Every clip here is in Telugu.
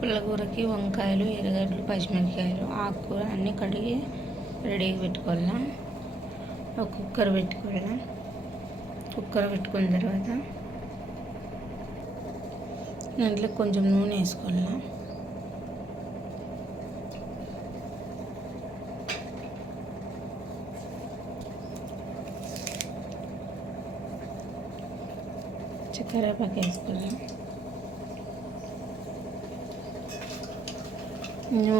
పుల్లగూరకి వంకాయలు, ఎర్రగడ్డలు, పచ్చిమిరపకాయలు, ఆకుకూర అన్నీ కడిగి రెడీగా పెట్టుకోవాలా. ఒక కుక్కర్ పెట్టుకోవాలా. కుక్కర్ పెట్టుకున్న తర్వాత దాంట్లో కొంచెం నూనె వేసుకోవాలా. కరివేపాకు వేసుకోవాలి.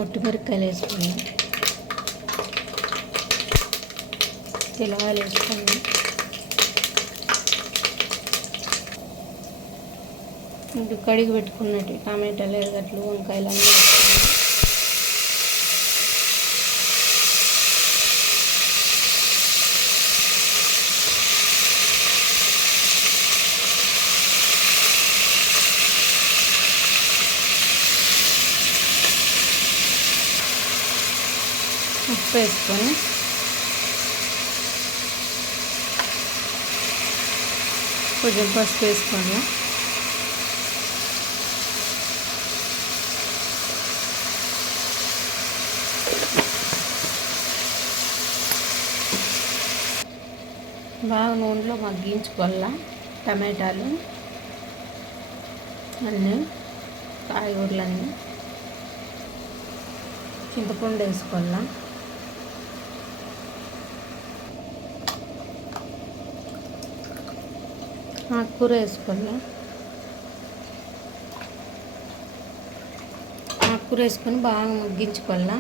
ఒట్టి మిరపకాయలు వేసుకోవాలి. తెల్లవాయలు వేసుకోండి. ఇంకా కడిగి పెట్టుకున్నట్టు టమాటాలు, ఎర్రగడ్డలు, వంకాయలు అన్నీ వేసుకోవాలి. ఉప్పు వేసుకొని కొంచెం పసుపు వేసుకోండి. బాగా నూనెలో మగ్గించుకోవాలా. టమాటాలు అన్నీ, కాయగూరలన్నీ, చింతపండు వేసుకోవాలా. ఆకుకూర వేసుకోవాలి. ఆకుకూర వేసుకొని బాగా మగ్గించుకోవాలా.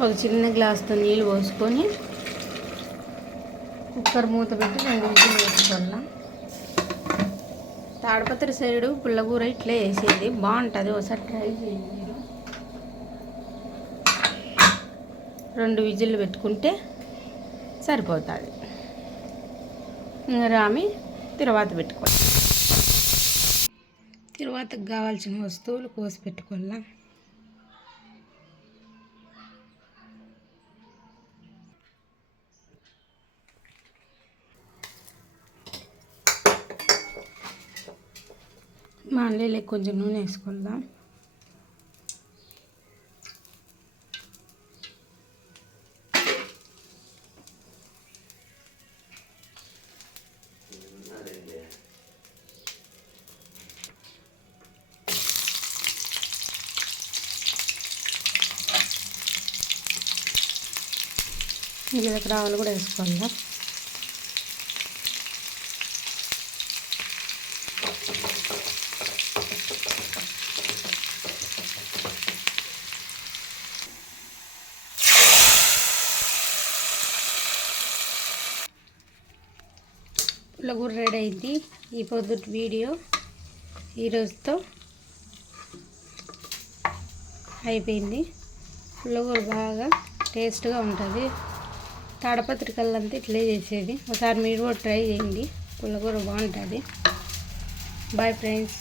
ఒక చిన్న గ్లాస్తో నీళ్ళు పోసుకొని కుక్కర్ మూత పెట్టి 2 విజిల్లు వేసుకోవాలా. తాడిపత్రి సైడు పుల్లగూర ఇట్లే వేసేది బాగుంటుంది, ఒకసారి ట్రై చేయండి. 2 విజిల్లు పెట్టుకుంటే సరిపోతుంది. ఇంకా రామి తర్వాత పెట్టుకోవాలి. తర్వాతకు కావాల్సిన వస్తువులు కోసి పెట్టుకోవాలా. మాండ్లీలో కొంచెం నూనె వేసుకోవాలా. జీలకర్ర, ఆవాలు కూడా వేసుకోవాలా. పుల్లగూర రెడీ అయింది. ఈ పొద్దుటి వీడియో ఈరోజుతో అయిపోయింది. పుల్లగూర బాగా టేస్ట్గా ఉంటుంది. తాడపత్రికలంతా ఇట్లే చేసేది. ఒకసారి మీరు కూడా ట్రై చేయండి. పుల్లగూర బాగుంటుంది. Bye friends.